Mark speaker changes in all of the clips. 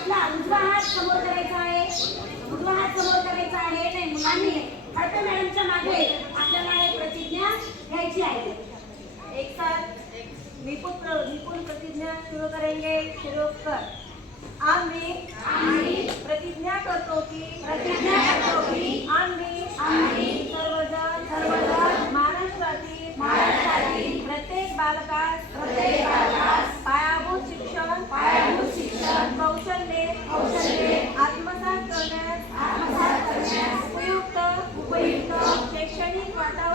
Speaker 1: आपला उजवा हात समोर करायचा आहे. उजवा हात समोर करायचा आहे? नाही मुलांनी खडपे मॅडमच्या मागे आपल्याला एक प्रतिज्ञा घ्यायची आहे.
Speaker 2: एक साथ निपुण प्र- निपुण प्रतिज्ञा सुरू करेंगे. सुरू कर. आम्ही
Speaker 1: आम्ही.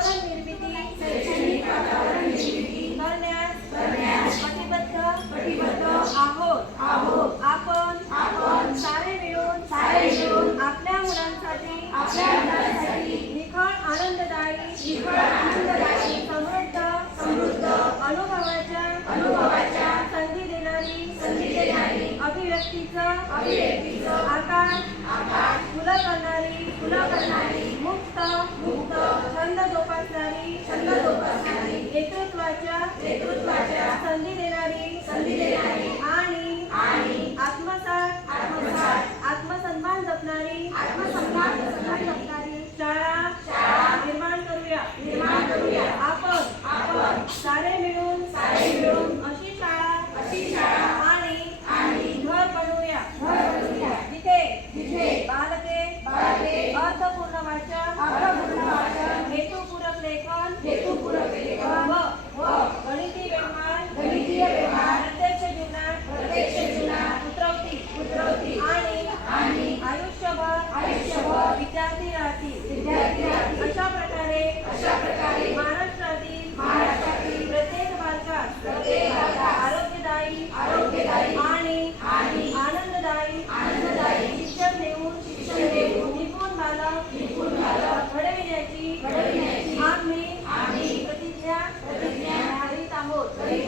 Speaker 2: वातावरण निर्मिती
Speaker 1: शैक्षणिक वातावरण निर्मिती
Speaker 2: करण्यास कटिबद्ध
Speaker 1: कटिबद्ध
Speaker 2: आहोत.
Speaker 1: आहोत
Speaker 2: आपण
Speaker 1: आपण
Speaker 2: सारे मिळून
Speaker 1: सारे मिळून
Speaker 2: आपल्या मुलांसाठी
Speaker 1: आपल्या मुलांसाठी
Speaker 2: निखळ आनंददायी
Speaker 1: निखळ आनंददायी
Speaker 2: समृद्ध
Speaker 1: समृद्ध
Speaker 2: अनुभवाच्या
Speaker 1: अनुभवाच्या
Speaker 2: संधी देणारी
Speaker 1: संधी देणारी
Speaker 2: अभिव्यक्तीचं
Speaker 1: अभिव्यक्तीचं
Speaker 2: आकार जोपासणारी नेतृत्वाच्या 不
Speaker 1: 可以